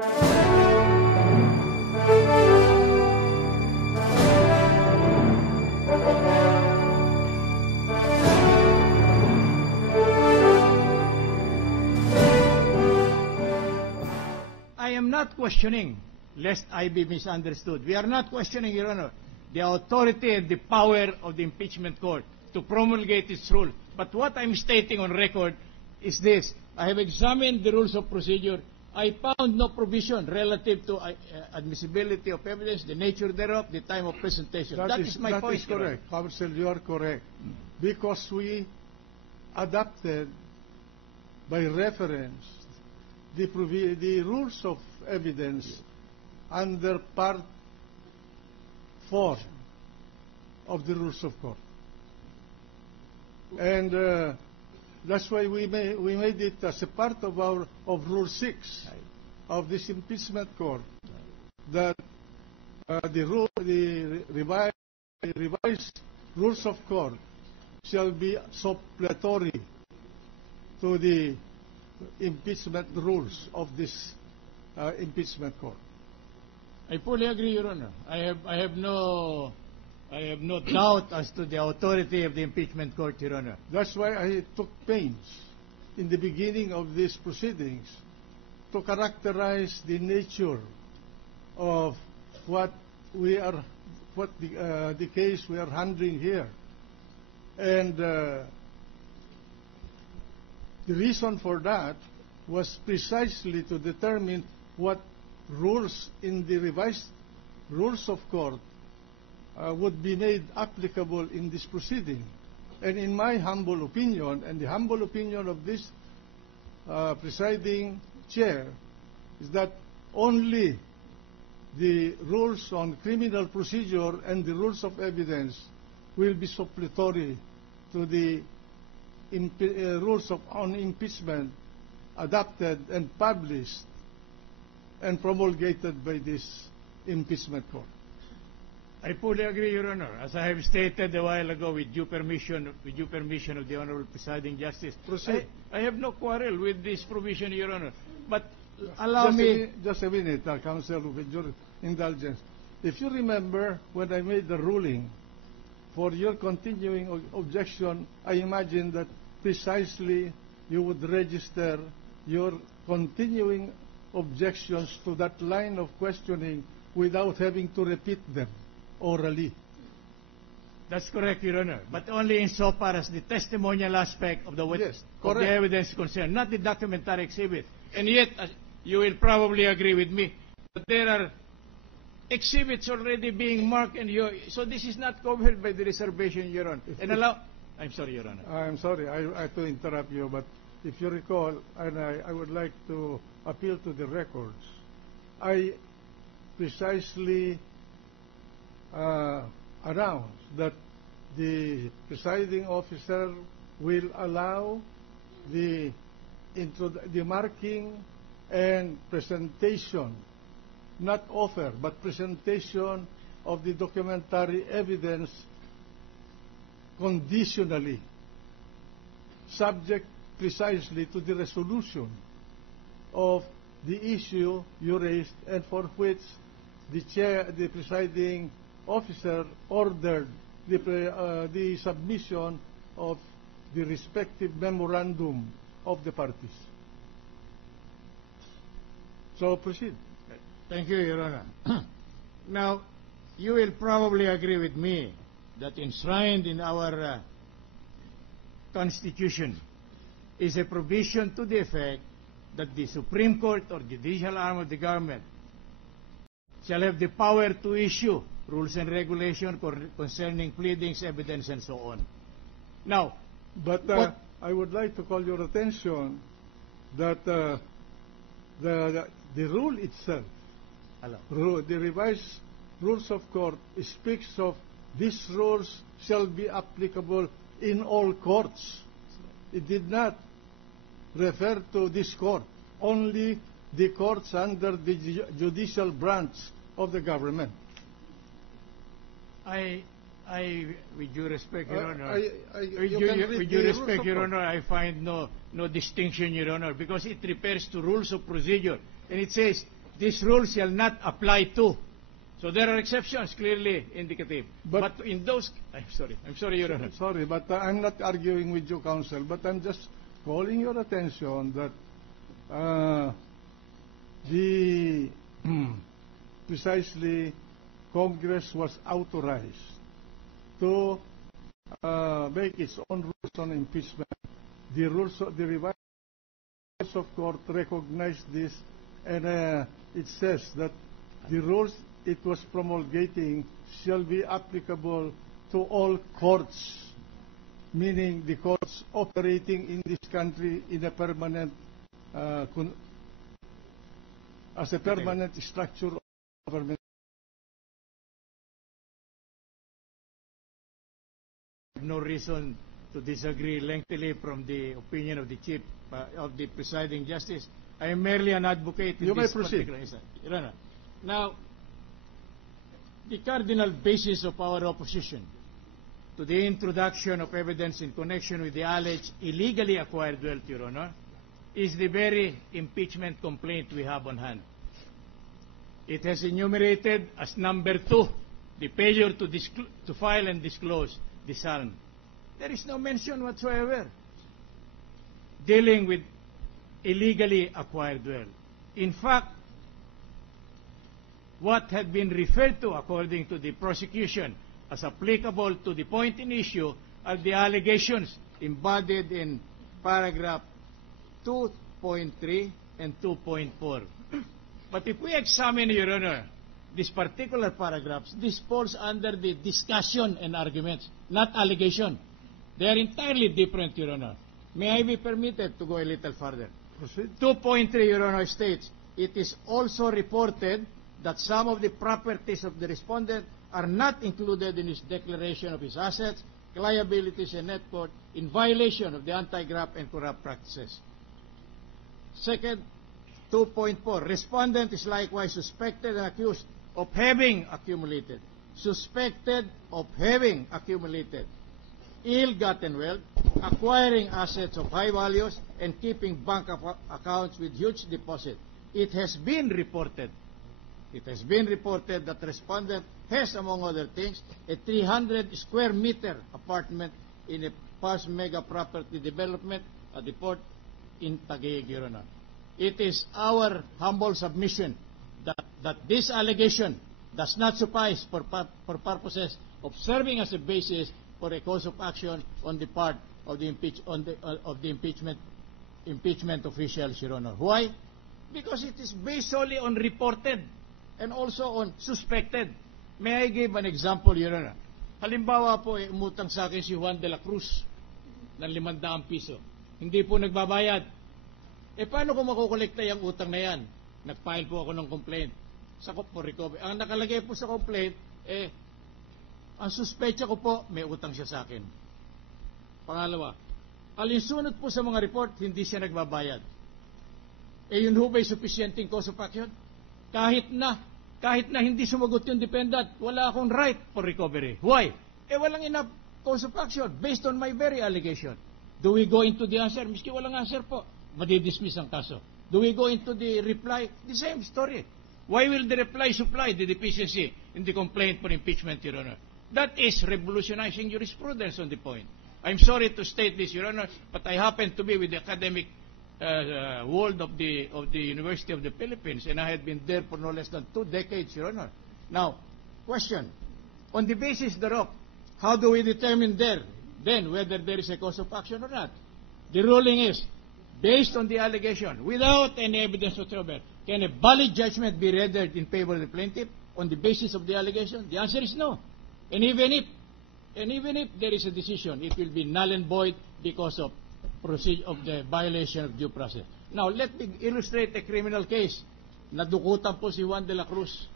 I am not questioning, lest I be misunderstood. We are not questioning, Your Honor, the authority and the power of the impeachment court to promulgate its rule. But what I'm stating on record is this. I have examined the rules of procedure. I found no provision relative to admissibility of evidence, the nature thereof, the time of presentation. That is my point. That is correct. Counsel, you are correct. Because we adopted by reference the rules of evidence under Part 4 of the Rules of Court. And that's why we made it as a part of Rule 6 of this impeachment court, that the revised rules of court shall be supplementary to the impeachment rules of this impeachment court. I fully agree, Your Honor. I have no doubt as to the authority of the impeachment court, Your Honor. That's why I took pains in the beginning of these proceedings to characterize the nature of what the case we are handling here. And the reason for that was precisely to determine what rules in the revised rules of court would be made applicable in this proceeding. And in my humble opinion, and the humble opinion of this presiding chair, is that only the rules on criminal procedure and the rules of evidence will be supplementary to the rules on impeachment adopted and published and promulgated by this impeachment court. I fully agree, Your Honor. As I have stated a while ago, with due permission of the Honorable Presiding Justice, proceed. I have no quarrel with this provision, Your Honor. But allow me... Just a minute, Counsel, with your indulgence. If you remember, when I made the ruling for your continuing objection, I imagine that precisely you would register your continuing objections to that line of questioning without having to repeat them orally. That's correct, Your Honor. But only insofar as the testimonial aspect of the witness, of the evidence concerned, not the documentary exhibit. And yet, you will probably agree with me that there are exhibits already being marked, and so this is not covered by the reservation, Your Honor. And I'm sorry, Your Honor. I'm sorry, I have to interrupt you, but if you recall, and I would like to appeal to the records, I precisely announced that the presiding officer will allow the marking and presentation, not offer, but presentation of the documentary evidence conditionally, subject precisely to the resolution of the issue you raised, and for which the presiding officer ordered the submission of the respective memorandum of the parties. So proceed. Thank you, Your Honor. Now, you will probably agree with me that enshrined in our Constitution is a provision to the effect that the Supreme Court or judicial arm of the government shall have the power to issue rules and regulations concerning pleadings, evidence, and so on. Now, but I would like to call your attention that the rule itself, the revised rules of court, speaks of these rules shall be applicable in all courts. It did not refer to this court, only the courts under the judicial branch of the government. With due respect, Your Honor, with due respect, Your Honor, I find no distinction, Your Honor, because it refers to rules of procedure, and it says this rule shall not apply to. So there are exceptions clearly indicative. But in those, I'm sorry, Your Honor. Sorry, but I'm not arguing with you, counsel, but I'm just calling your attention that the precisely Congress was authorized to make its own rules on impeachment. The revised rules of court recognize this, and it says that the rules it was promulgating shall be applicable to all courts, meaning the courts operating in this country in a permanent, as a permanent structure of government. No reason to disagree lengthily from the opinion of the Chief of the Presiding Justice. I am merely an advocate in this particular instance. Your Honor. Now, the cardinal basis of our opposition to the introduction of evidence in connection with the alleged illegally acquired wealth, Your Honor, is the very impeachment complaint we have on hand. It has enumerated as number 2 the failure to file and disclose the psalm. There is no mention whatsoever dealing with illegally acquired wealth. In fact, what had been referred to according to the prosecution as applicable to the point in issue are the allegations embodied in paragraph 2.3 and 2.4. But if we examine, Your Honor, these particular paragraphs, this falls under the discussion and arguments, not allegation. They are entirely different, Your Honor. May I be permitted to go a little further? Proceed. 2.3, Your Honor, states, it is also reported that some of the properties of the respondent are not included in his declaration of his assets, liabilities, and net worth in violation of the Anti-Graft and Corrupt Practices. Second, 2.4, respondent is likewise suspected and accused of having accumulated ill-gotten wealth, acquiring assets of high values, and keeping bank accounts with huge deposits. It has been reported that respondent has, among other things, a 300 square meter apartment in a past mega property development at the port in Taguig, Your Honor. It is our humble submission that this allegation does not suffice for purposes of serving as a basis for a cause of action on the part of the impeachment officials, Your Honor. Why? Because it is based solely on reported and also on suspected. May I give an example, Your Honor? Halimbawa po, umutang sa akin si Juan de la Cruz ng 500 piso. Hindi po nagbabayad. Paano ko makukolekta yung utang na yan? Nag-file po ako ng complaint sa for recovery. Ang nakalagay po sa complaint, ang suspecha ko po, may utang siya sa akin. Pangalawa, alinsunod po sa mga report, hindi siya nagbabayad. Yun ho ba'y sufficienting cause of action? Kahit na hindi sumagot yung defendant, wala akong right for recovery. Why? Walang enough cause of action based on my very allegation. Do we go into the answer? Miski walang answer po, madidismiss ang kaso. Do we go into the reply? The same story. Why will the reply supply the deficiency in the complaint for impeachment, Your Honor? That is revolutionizing jurisprudence on the point. I'm sorry to state this, Your Honor, but I happen to be with the academic world of the University of the Philippines, and I had been there for no less than 2 decades, Your Honor. Now, question, on the basis thereof, how do we determine then whether there is a cause of action or not? The ruling is, based on the allegation, without any evidence whatsoever, can a valid judgment be rendered in favor of the plaintiff on the basis of the allegation? The answer is no. And even if there is a decision, it will be null and void because of the violation of due process. Now, let me illustrate a criminal case. Nadukutan po si Juan de la Cruz.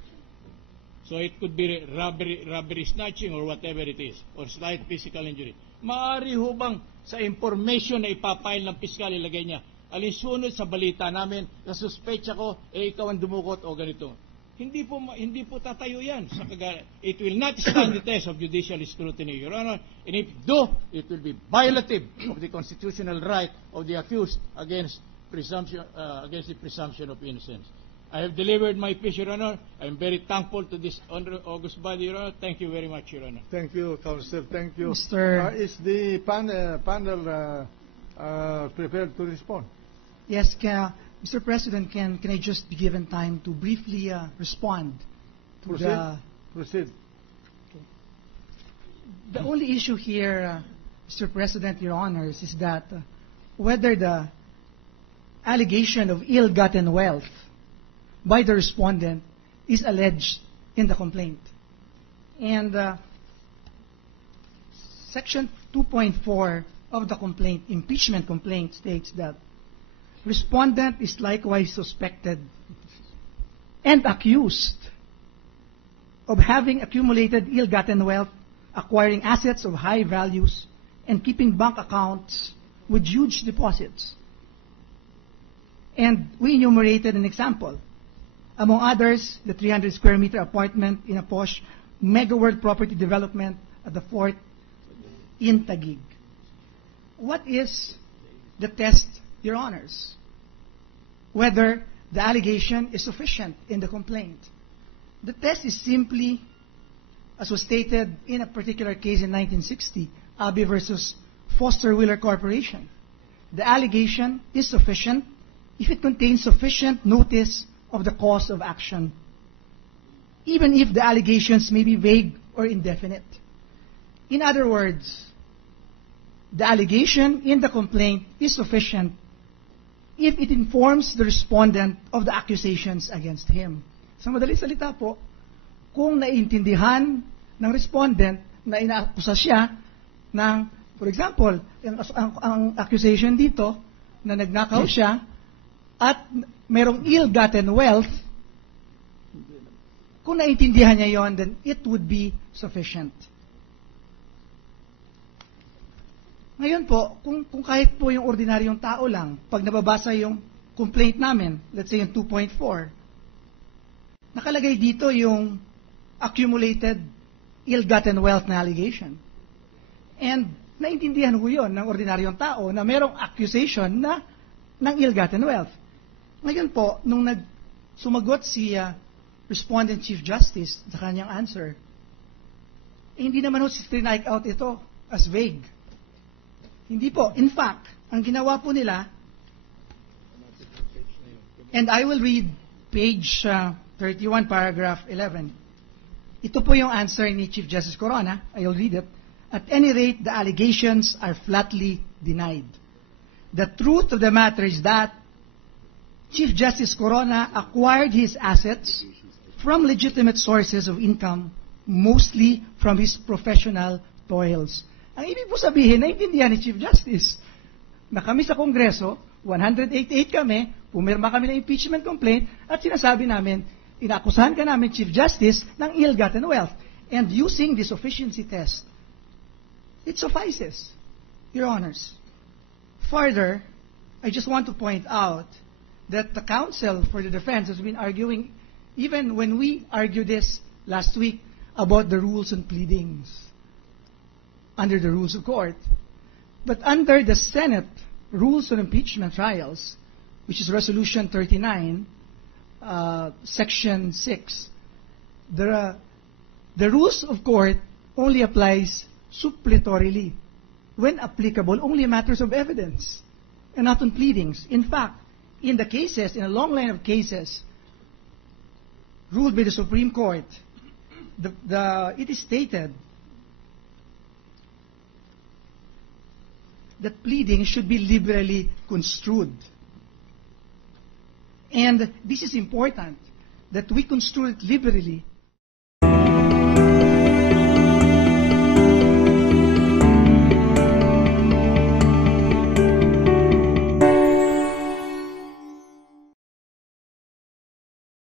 So it could be robbery, snatching, or whatever it is, or slight physical injury. Maaari ho bang sa information na ipapile ng piskal ilagay niya, alinsunod sa balita namin, na suspecha ko, ikaw ang dumukot o ganito. Hindi po tatayo yan. It will not stand the test of judicial scrutiny, Your Honor. And if do, it will be violative of the constitutional right of the accused against the presumption of innocence. I have delivered my speech, Your Honor. I am very thankful to this august body, Your Honor. Thank you very much, Your Honor. Thank you, Councilor. Thank you. Mr. Is the panel prepared to respond? Yes, Mr. President, can I just be given time to briefly respond to Proceed. Proceed. The only issue here, Mr. President, Your Honors, is that whether the allegation of ill-gotten wealth by the respondent is alleged in the complaint. And Section 2.4 of the complaint, impeachment complaint, states that respondent is likewise suspected and accused of having accumulated ill-gotten wealth, acquiring assets of high values, and keeping bank accounts with huge deposits. And we enumerated an example. Among others, the 300 square meter apartment in a posh Mega World property development at the Fort in Taguig. What is the test, Your Honors? Whether the allegation is sufficient in the complaint. The test is simply, as was stated in a particular case in 1960, Abbey versus Foster Wheeler Corporation. The allegation is sufficient if it contains sufficient notice of the cause of action, even if the allegations may be vague or indefinite. In other words, the allegation in the complaint is sufficient if it informs the respondent of the accusations against him. Sa madaling salita po, kung naiintindihan ng respondent na inaakusa siya ng, for example, ang accusation dito na nagnakaw siya at merong ill-gotten wealth, kung naiintindihan niya yon, then it would be sufficient. Ngayon po, kung kahit po yung ordinaryong tao lang, pag nababasa yung complaint namin, let's say yung 2.4, nakalagay dito yung accumulated ill-gotten wealth na allegation. And naiintindihan ko yun ng ordinaryong tao na merong accusation na ng ill-gotten wealth. Ngayon po, nung sumagot si Respondent Chief Justice sa kanyang answer, hindi naman ho strike out ito as vague. Hindi po. In fact, ang ginawa po nila, and I will read page 31, paragraph 11. Ito po yung answer ni Chief Justice Corona. I will read it. At any rate, the allegations are flatly denied. The truth of the matter is that Chief Justice Corona acquired his assets from legitimate sources of income, mostly from his professional toils. Ang ibig po sabihin, naintindihan ni Chief Justice na kami sa Kongreso, 188 kami, pumirma kami ng impeachment complaint, at sinasabi namin, inakusahan ka namin, Chief Justice, ng ill-gotten wealth. And using the sufficiency test, it suffices, Your Honors. Further, I just want to point out that the counsel for the defense has been arguing, even when we argued this last week, about the rules and pleadings under the rules of court. But under the Senate Rules on Impeachment Trials, which is Resolution 39, Section 6, the rules of court only applies suppletorily. When applicable, only matters of evidence and not on pleadings. In fact, in the cases, in a long line of cases ruled by the Supreme Court, it is stated that pleadings should be liberally construed. And this is important, that we construe it liberally,